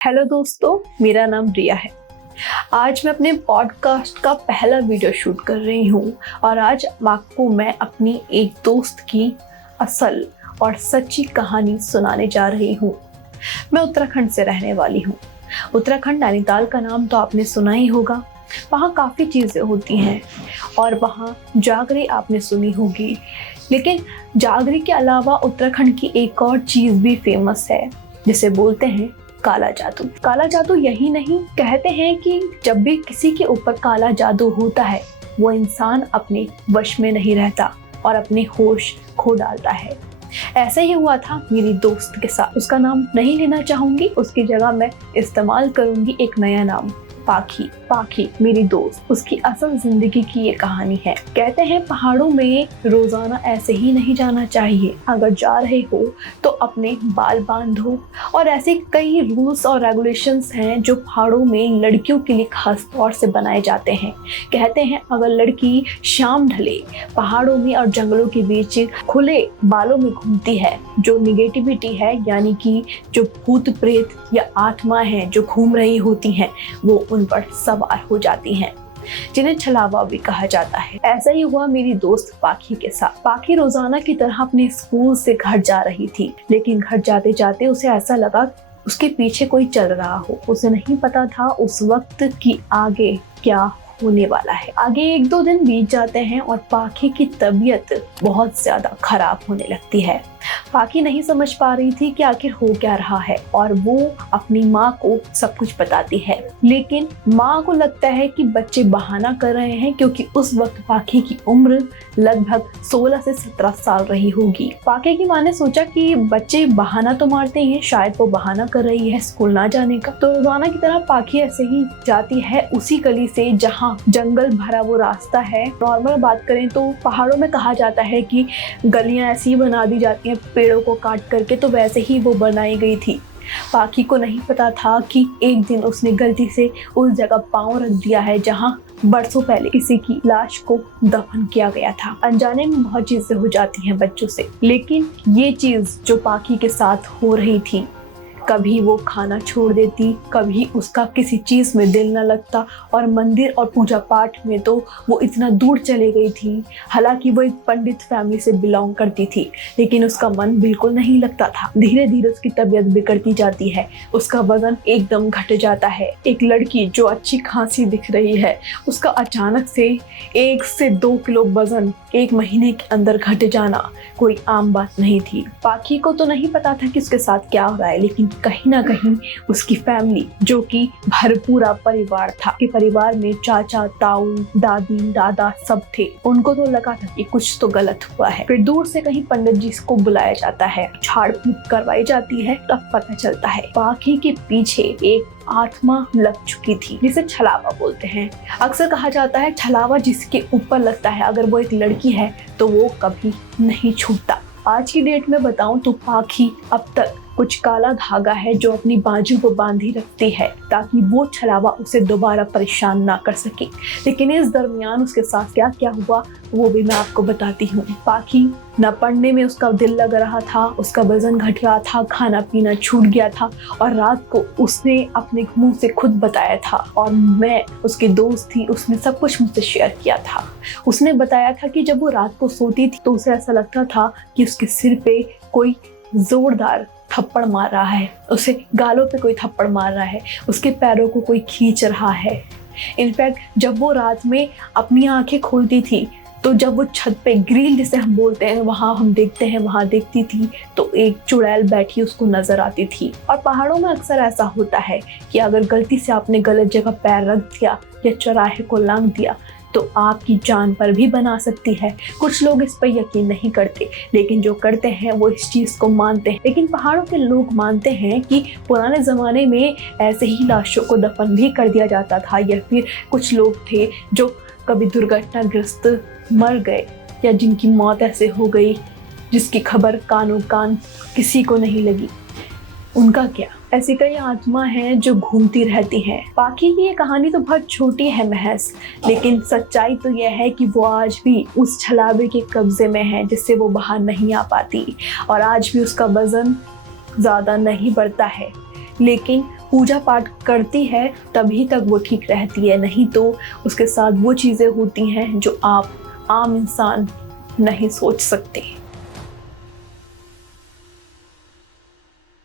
Hello दोस्तों, मेरा नाम रिया है। आज मैं अपने पॉडकास्ट का पहला वीडियो शूट कर रही हूँ और आज आपको मैं अपनी एक दोस्त की असल और सच्ची कहानी सुनाने जा रही हूँ। मैं उत्तराखंड से रहने वाली हूँ। उत्तराखंड नैनीताल का नाम तो आपने सुना ही होगा। वहाँ काफ़ी चीज़ें होती हैं और वहाँ जागरी आपने सुनी होगी, लेकिन जागरी के अलावा उत्तराखंड की एक और चीज़ भी फेमस है जिसे बोलते हैं काला जादू। काला जादू यही नहीं, कहते हैं कि जब भी किसी के ऊपर काला जादू होता है वो इंसान अपने वश में नहीं रहता और अपने होश खो डालता है। ऐसा ही हुआ था मेरी दोस्त के साथ। उसका नाम नहीं लेना चाहूंगी, उसकी जगह मैं इस्तेमाल करूंगी एक नया नाम, पाखी। पाखी मेरी दोस्त, उसकी असल जिंदगी की ये कहानी है। कहते हैं पहाड़ों में रोजाना ऐसे ही नहीं जाना चाहिए। अगर जा रहे हो तो अपने बाल बांधो, और ऐसे कई रूल्स और रेगुलेशंस हैं जो पहाड़ों में लड़कियों के लिए खास तौर से बनाए जाते हैं। कहते हैं अगर लड़की शाम ढले पहाड़ों में और जंगलों के बीच खुले बालों में घूमती है, जो निगेटिविटी है यानी कि जो भूत प्रेत या आत्मा है जो घूम रही होती हैं, वो उन पर सवार हो जाती हैं, जिन्हें छलावा भी कहा जाता है। ऐसा ही हुआ मेरी दोस्त पाखी के साथ। पाखी रोजाना की तरह अपने स्कूल से घर जा रही थी, लेकिन घर जाते जाते उसे ऐसा लगा उसके पीछे कोई चल रहा हो। उसे नहीं पता था उस वक्त कि आगे क्या होने वाला है। आगे 1-2 दिन बीत जाते हैं और पाखी की तबीयत बहुत ज्यादा खराब होने लगती है। पाखी नहीं समझ पा रही थी कि आखिर हो क्या रहा है और वो अपनी माँ को सब कुछ बताती है, लेकिन माँ को लगता है कि बच्चे बहाना कर रहे हैं, क्योंकि उस वक्त पाखी की उम्र लगभग 16 से 17 साल रही होगी। पाखी की माँ ने सोचा कि बच्चे बहाना तो मारते हैं, शायद वो बहाना कर रही है स्कूल ना जाने का। तो रोजाना की तरह पाखी ऐसे ही जाती है उसी गली से जहाँ जंगल भरा वो रास्ता है। नॉर्मल बात करें तो पहाड़ों में कहा जाता है कि गलियां ऐसी बना दी जाती हैं पेड़ों को काट करके, तो वैसे ही वो बनाई गई थी। पाखी को नहीं पता था कि एक दिन उसने गलती से उस जगह पांव रख दिया है जहां बरसों पहले किसी की लाश को दफन किया गया था। अनजाने में बहुत चीजें हो जाती हैं बच्चों से, लेकिन ये चीज जो पाखी के साथ हो रही थी, कभी वो खाना छोड़ देती, कभी उसका किसी चीज में दिल न लगता, और मंदिर और पूजा पाठ में तो वो इतना दूर चले गई थी। हालांकि वो एक पंडित फैमिली से बिलोंग करती थी, लेकिन उसका मन बिल्कुल नहीं लगता था। धीरे धीरे उसकी तबीयत बिगड़ती जाती है, उसका वजन एकदम घट जाता है। एक लड़की जो अच्छी खासी दिख रही है, उसका अचानक से 1 से 2 किलो वजन 1 महीने के अंदर घट जाना कोई आम बात नहीं थी। पाखी को तो नहीं पता था कि उसके साथ क्या हो रहा है, लेकिन कहीं ना कहीं उसकी फैमिली, जो कि भरपूरा परिवार था, कि परिवार में चाचा, ताऊ, दादी, दादा सब थे, उनको तो लगा था कि कुछ तो गलत हुआ है। फिर दूर से कहीं पंडित जी को बुलाया जाता है, झाड़ फूंक करवाई जाती है, तब पता चलता है पाखी के पीछे एक आत्मा लग चुकी थी, जिसे छलावा बोलते हैं। अक्सर कहा जाता है छलावा जिसके ऊपर लगता है, अगर वो एक लड़की है तो वो कभी नहीं छूटता। आज की डेट में बताऊं तो पाखी अब तक कुछ काला धागा है जो अपनी बाजू को बांधी रखती है, ताकि वो छलावा उसे दोबारा परेशान ना कर सके। लेकिन इस दरमियान उसके साथ क्या क्या हुआ वो भी मैं आपको बताती हूँ। पाखी न पढ़ने में उसका दिल लग रहा था, उसका वजन घट रहा था, खाना पीना छूट गया था, और रात को उसने अपने मुंह से खुद बताया था, और मैं उसकी दोस्त थी, उसने सब कुछ मुझसे शेयर किया था। उसने बताया था कि जब वो रात को सोती थी तो उसे ऐसा लगता था कि उसके सिर पे कोई जोरदार थप्पड़ मार रहा है, उसे गालों पे कोई थप्पड़ मार रहा है, उसके पैरों को कोई खींच रहा है। इनफैक्ट जब वो रात में अपनी आंखें खोलती थी तो जब वो छत पे ग्रिल जिसे हम बोलते हैं वहाँ हम देखते हैं, वहाँ देखती थी तो एक चुड़ैल बैठी उसको नजर आती थी। और पहाड़ों में अक्सर ऐसा होता है कि अगर गलती से आपने गलत जगह पैर रख दिया या चौराहे को लांघ दिया तो आपकी जान पर भी बना सकती है। कुछ लोग इस पर यकीन नहीं करते, लेकिन जो करते हैं वो इस चीज को मानते हैं। लेकिन पहाड़ों के लोग मानते हैं कि पुराने जमाने में ऐसे ही लाशों को दफन भी कर दिया जाता था, या फिर कुछ लोग थे जो कभी दुर्घटनाग्रस्त मर गए या जिनकी मौत ऐसे हो गई जिसकी खबर कानों कान किसी को नहीं लगी, उनका क्या। ऐसी कई आत्मा हैं जो घूमती रहती हैं। पाखी की ये कहानी तो बहुत छोटी है महज, लेकिन सच्चाई तो यह है कि वो आज भी उस छलावे के कब्जे में है जिससे वो बाहर नहीं आ पाती, और आज भी उसका वजन ज़्यादा नहीं बढ़ता है। लेकिन पूजा पाठ करती है तभी तक वो ठीक रहती है, नहीं तो उसके साथ वो चीज़ें होती हैं जो आप आम इंसान नहीं सोच सकते।